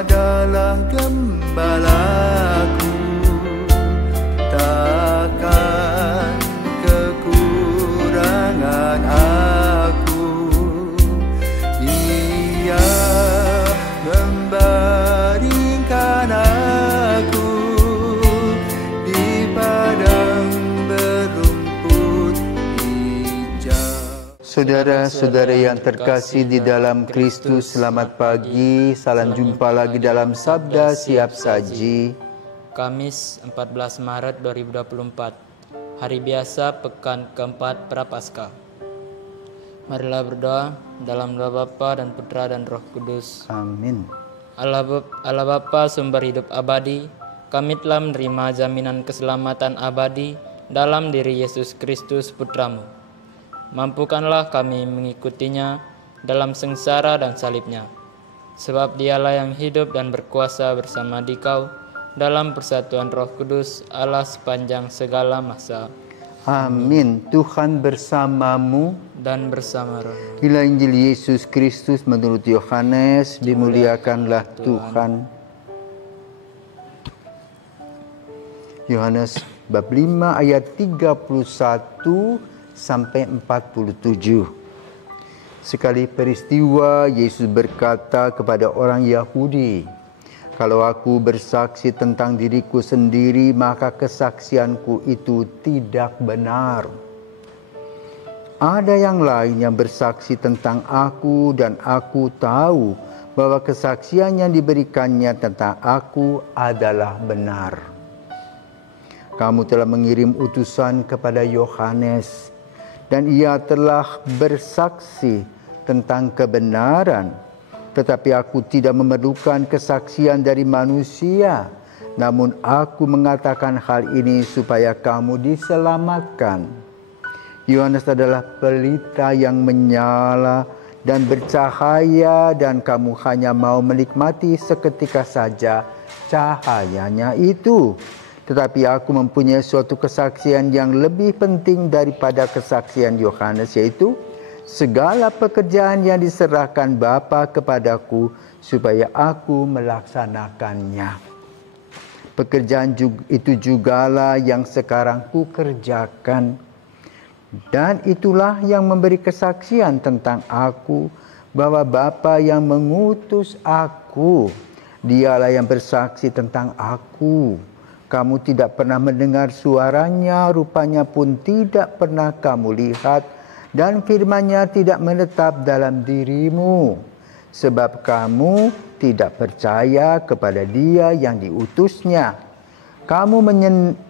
adalah gembalaku, takkan kekurangan aku. Ia membaringkan aku di padang berumput hijau. Saudara-saudara yang terkasih di dalam Kristus, selamat pagi. Salam jumpa lagi dalam Sabda Siap Saji. Kamis 14 Maret 2024, hari biasa pekan keempat Prapaskah. Marilah berdoa dalam nama Bapa dan Putra dan Roh Kudus. Amin. Allah Bapa sumber hidup abadi, kami telah menerima jaminan keselamatan abadi dalam diri Yesus Kristus Putramu. Mampukanlah kami mengikutinya dalam sengsara dan salibnya, sebab dialah yang hidup dan berkuasa bersama Dikau dalam persatuan Roh Kudus Allah sepanjang segala masa. Amin. Tuhan bersamamu Dan bersama roh. Inilah Injil Yesus Kristus menurut Yohanes. Dimuliakanlah Tuhan. Yohanes bab 5 ayat 31 sampai 47. Sekali peristiwa Yesus berkata kepada orang Yahudi, "Kalau aku bersaksi tentang diriku sendiri, maka kesaksianku itu tidak benar. Ada yang lain yang bersaksi tentang aku, dan aku tahu bahwa kesaksian yang diberikannya tentang aku adalah benar. Kamu telah mengirim utusan kepada Yohanes, dan ia telah bersaksi tentang kebenaran. Tetapi aku tidak memerlukan kesaksian dari manusia, namun aku mengatakan hal ini supaya kamu diselamatkan. Yohanes adalah pelita yang menyala dan bercahaya, dan kamu hanya mau menikmati seketika saja cahayanya itu. Tetapi aku mempunyai suatu kesaksian yang lebih penting daripada kesaksian Yohanes, yaitu segala pekerjaan yang diserahkan Bapa kepadaku supaya aku melaksanakannya. Pekerjaan itu jugalah yang sekarang kukerjakan. Dan itulah yang memberi kesaksian tentang aku, bahwa Bapa yang mengutus aku, dialah yang bersaksi tentang aku. Kamu tidak pernah mendengar suaranya, rupanya pun tidak pernah kamu lihat, dan firman-Nya tidak menetap dalam dirimu, sebab kamu tidak percaya kepada Dia yang diutusnya. Kamu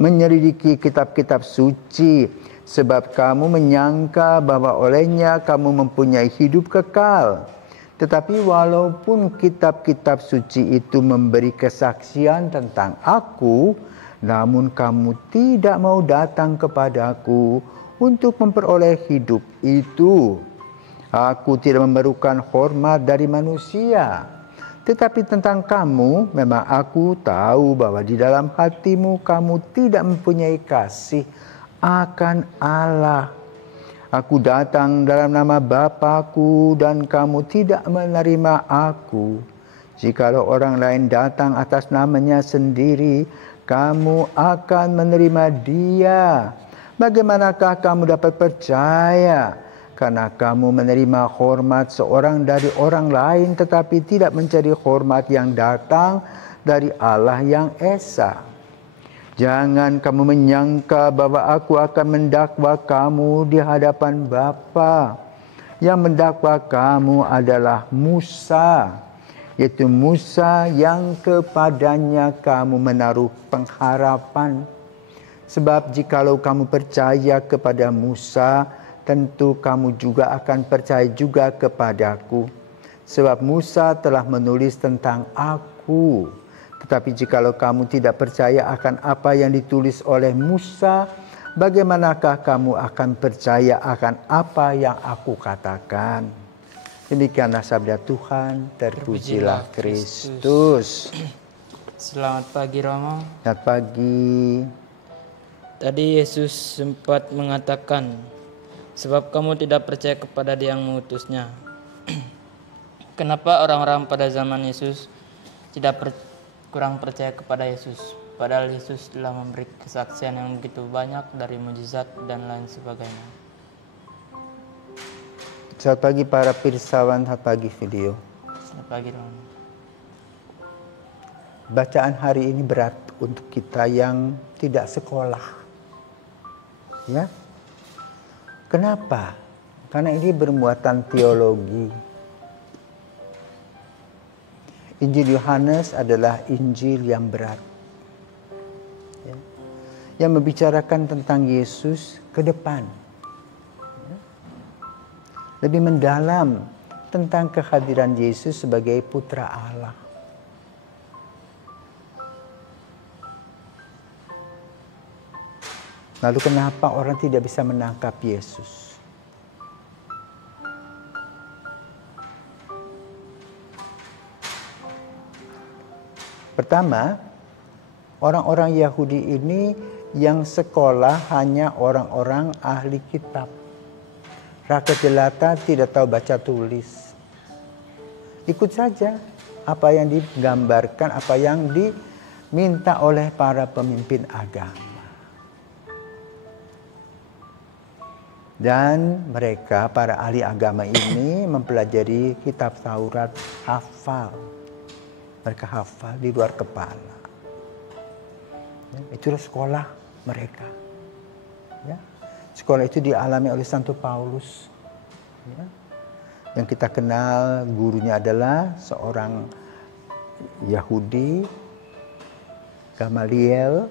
menyelidiki kitab-kitab suci, sebab kamu menyangka bahwa olehnya kamu mempunyai hidup kekal. Tetapi walaupun kitab-kitab suci itu memberi kesaksian tentang aku, namun kamu tidak mau datang kepadaku untuk memperoleh hidup itu. Aku tidak memerlukan hormat dari manusia. Tetapi tentang kamu, memang aku tahu bahwa di dalam hatimu kamu tidak mempunyai kasih akan Allah. Aku datang dalam nama Bapa-Ku, dan kamu tidak menerima aku. Jikalau orang lain datang atas namanya sendiri, kamu akan menerima dia. Bagaimanakah kamu dapat percaya? Karena kamu menerima hormat seorang dari orang lain, tetapi tidak mencari hormat yang datang dari Allah yang Esa. Jangan kamu menyangka bahwa aku akan mendakwa kamu di hadapan Bapa. Yang mendakwa kamu adalah Musa, yaitu Musa yang kepadanya kamu menaruh pengharapan. Sebab jikalau kamu percaya kepada Musa, tentu kamu juga akan percaya juga kepadaku. Sebab Musa telah menulis tentang aku. Tetapi jikalau kamu tidak percaya akan apa yang ditulis oleh Musa, bagaimanakah kamu akan percaya akan apa yang aku katakan? Demikianlah sabda Tuhan, terpujilah Kristus. Selamat pagi Romo. Selamat pagi. Tadi Yesus sempat mengatakan, sebab kamu tidak percaya kepada Dia yang mengutusnya. Kenapa orang-orang pada zaman Yesus kurang percaya kepada Yesus. Padahal Yesus telah memberi kesaksian yang begitu banyak dari mujizat dan lain sebagainya. Selamat pagi para pirsawan, selamat pagi video. Selamat pagi teman-teman. Bacaan hari ini berat untuk kita yang tidak sekolah. Ya. Kenapa? Karena ini bermuatan teologi. Injil Yohanes adalah Injil yang berat. Ya. Yang membicarakan tentang Yesus ke depan. Ya. Lebih mendalam tentang kehadiran Yesus sebagai putra Allah. Lalu kenapa orang tidak bisa menangkap Yesus? Pertama, orang-orang Yahudi ini yang sekolah hanya orang-orang ahli kitab. Rakyat jelata tidak tahu baca tulis. Ikut saja apa yang digambarkan, apa yang diminta oleh para pemimpin agama. Dan mereka, para ahli agama ini mempelajari kitab Taurat, hafal. Mereka hafal di luar kepala. Ya, itulah sekolah mereka. Ya. Sekolah itu dialami oleh Santo Paulus. Ya. Yang kita kenal gurunya adalah seorang Yahudi, Gamaliel,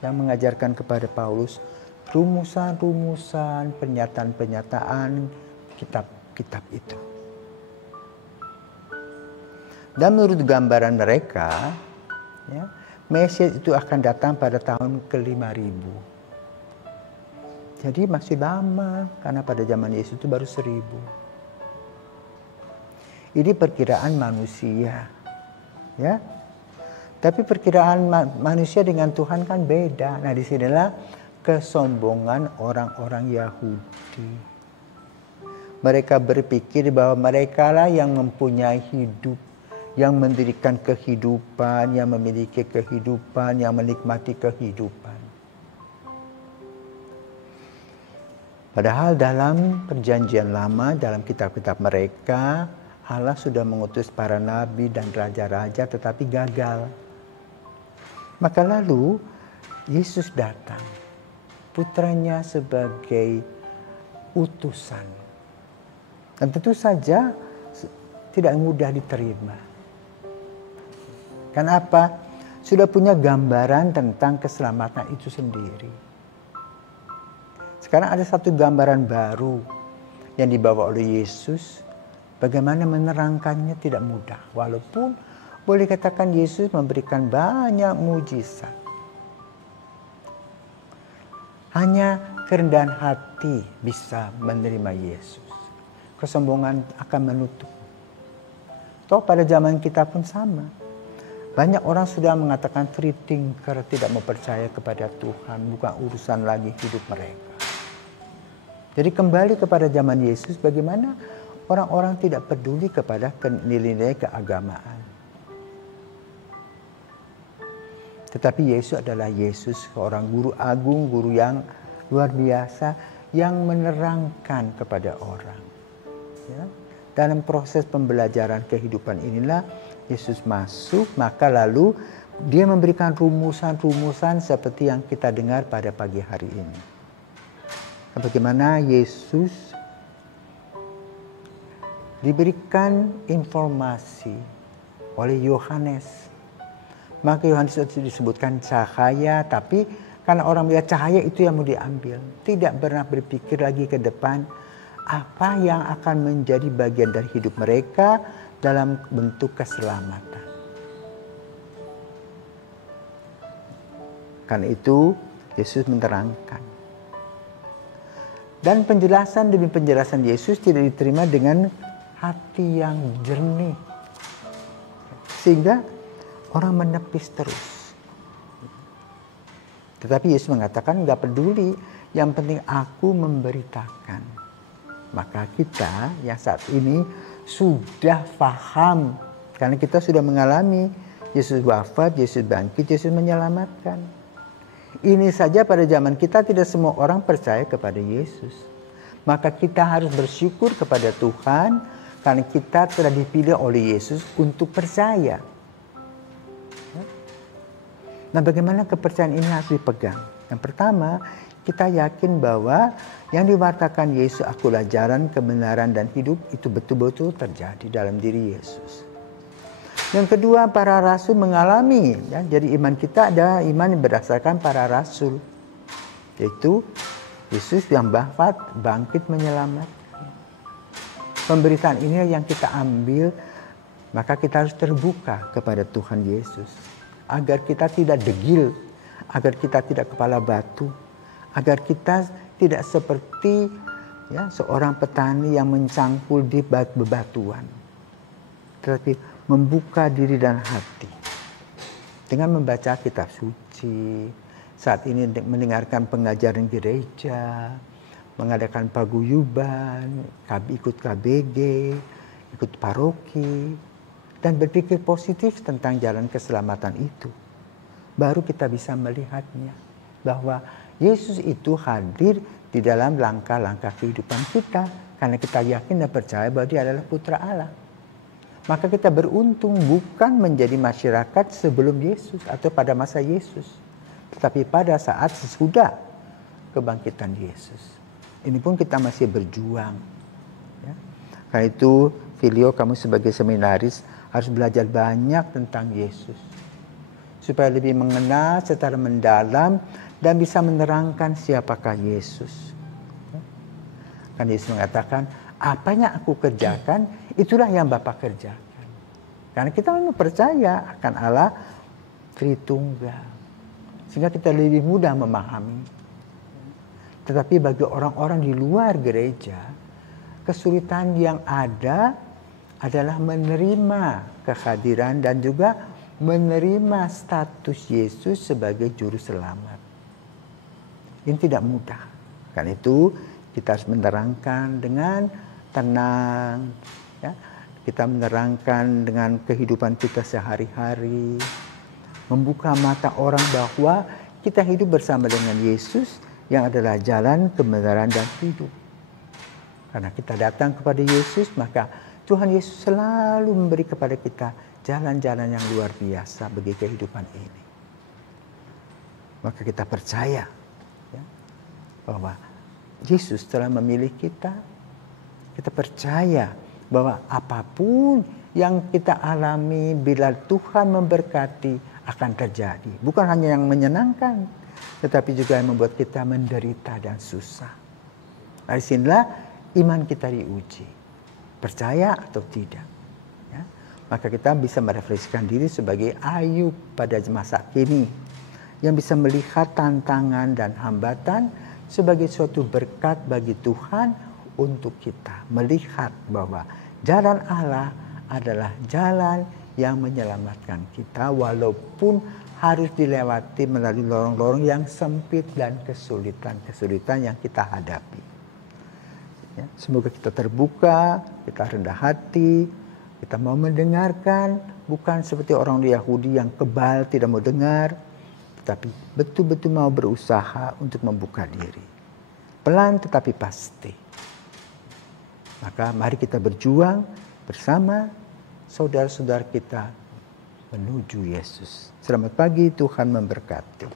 yang mengajarkan kepada Paulus rumusan-rumusan, pernyataan-pernyataan kitab-kitab itu. Dan menurut gambaran mereka, ya, Mesias itu akan datang pada tahun ke-5000. Jadi masih lama, karena pada zaman Yesus itu baru 1000. Ini perkiraan manusia, ya. Tapi perkiraan manusia dengan Tuhan kan beda. Nah, disinilah kesombongan orang-orang Yahudi. Mereka berpikir bahwa mereka lah yang mempunyai hidup, yang mendirikan kehidupan, yang memiliki kehidupan, yang menikmati kehidupan. Padahal dalam perjanjian lama, dalam kitab-kitab mereka, Allah sudah mengutus para nabi dan raja-raja tetapi gagal. Maka lalu Yesus datang, putranya sebagai utusan. Dan tentu saja tidak mudah diterima. Kenapa? Sudah punya gambaran tentang keselamatan itu sendiri. Sekarang ada satu gambaran baru yang dibawa oleh Yesus. Bagaimana menerangkannya tidak mudah. Walaupun boleh katakan Yesus memberikan banyak mujizat. Hanya kerendahan hati bisa menerima Yesus. Kesombongan akan menutup. Toh pada zaman kita pun sama. Banyak orang sudah mengatakan free thinker, tidak mau percaya kepada Tuhan, bukan urusan lagi hidup mereka. Jadi kembali kepada zaman Yesus, bagaimana orang-orang tidak peduli kepada nilai-nilai keagamaan. Tetapi Yesus adalah Yesus, seorang guru agung, guru yang luar biasa, yang menerangkan kepada orang. Ya. Dalam proses pembelajaran kehidupan inilah Yesus masuk, maka lalu dia memberikan rumusan-rumusan seperti yang kita dengar pada pagi hari ini. Bagaimana Yesus diberikan informasi oleh Yohanes. Maka Yohanes itu disebutkan cahaya, tapi karena orang melihat cahaya itu yang mau diambil. Tidak pernah berpikir lagi ke depan apa yang akan menjadi bagian dari hidup mereka dalam bentuk keselamatan. Karena itu Yesus menerangkan. Dan penjelasan demi penjelasan Yesus tidak diterima dengan hati yang jernih. Sehingga orang menepis terus. Tetapi Yesus mengatakan nggak peduli, yang penting aku memberitakan. Maka kita yang saat ini sudah paham Karena kita sudah mengalami Yesus wafat, Yesus bangkit, Yesus menyelamatkan. Ini saja pada zaman kita tidak semua orang percaya kepada Yesus. Maka kita harus bersyukur kepada Tuhan karena kita telah dipilih oleh Yesus untuk percaya. Nah, bagaimana kepercayaan ini harus dipegang? Yang pertama, kita yakin bahwa yang diwartakan Yesus, akulah jalan, kebenaran, dan hidup, itu betul-betul terjadi dalam diri Yesus. Yang kedua, para rasul mengalami, jadi iman kita ada iman yang berdasarkan para rasul, yaitu Yesus yang wafat, bangkit, menyelamatkan. Pemberitaan ini yang kita ambil, maka kita harus terbuka kepada Tuhan Yesus, agar kita tidak degil, agar kita tidak kepala batu, agar kita tidak seperti seorang petani yang mencangkul di bebatuan, tetapi membuka diri dan hati dengan membaca kitab suci, saat ini mendengarkan pengajaran gereja, mengadakan paguyuban, ikut KBG, ikut paroki, dan berpikir positif tentang jalan keselamatan itu. Baru kita bisa melihatnya bahwa Yesus itu hadir di dalam langkah-langkah kehidupan kita karena kita yakin dan percaya bahwa Dia adalah Putra Allah. Maka kita beruntung bukan menjadi masyarakat sebelum Yesus atau pada masa Yesus, tetapi pada saat sesudah kebangkitan Yesus. Ini pun kita masih berjuang. Ya. Karena itu, Filio, kamu sebagai seminaris harus belajar banyak tentang Yesus, supaya lebih mengenal secara mendalam dan bisa menerangkan siapakah Yesus. Ya. Kan Yesus mengatakan, apa yang aku kerjakan, itulah yang Bapa kerjakan. Karena kita memang percaya akan Allah Tritunggal. Sehingga kita lebih mudah memahami. Tetapi bagi orang-orang di luar gereja, kesulitan yang ada adalah menerima kehadiran dan juga menerima status Yesus sebagai juru selamat. Ini tidak mudah. Karena itu kita harus menerangkan dengan tenang, ya. Kita menerangkan dengan kehidupan kita sehari-hari, membuka mata orang bahwa kita hidup bersama dengan Yesus yang adalah jalan, kebenaran, dan hidup. Karena kita datang kepada Yesus, maka Tuhan Yesus selalu memberi kepada kita jalan-jalan yang luar biasa bagi kehidupan ini. Maka kita percaya ya, bahwa Yesus telah memilih kita. Kita percaya bahwa apapun yang kita alami bila Tuhan memberkati akan terjadi. Bukan hanya yang menyenangkan, tetapi juga yang membuat kita menderita dan susah. Dari sinilah iman kita diuji. Percaya atau tidak. Ya. Maka kita bisa merefleksikan diri sebagai Ayub pada masa kini. Yang bisa melihat tantangan dan hambatan sebagai suatu berkat bagi Tuhan untuk kita melihat bahwa jalan Allah adalah jalan yang menyelamatkan kita walaupun harus dilewati melalui lorong-lorong yang sempit dan kesulitan-kesulitan yang kita hadapi. Ya, semoga kita terbuka, kita rendah hati, kita mau mendengarkan, bukan seperti orang Yahudi yang kebal tidak mau dengar, tetapi betul-betul mau berusaha untuk membuka diri. Pelan tetapi pasti. Maka mari kita berjuang bersama saudara-saudara kita menuju Yesus. Selamat pagi, Tuhan memberkati.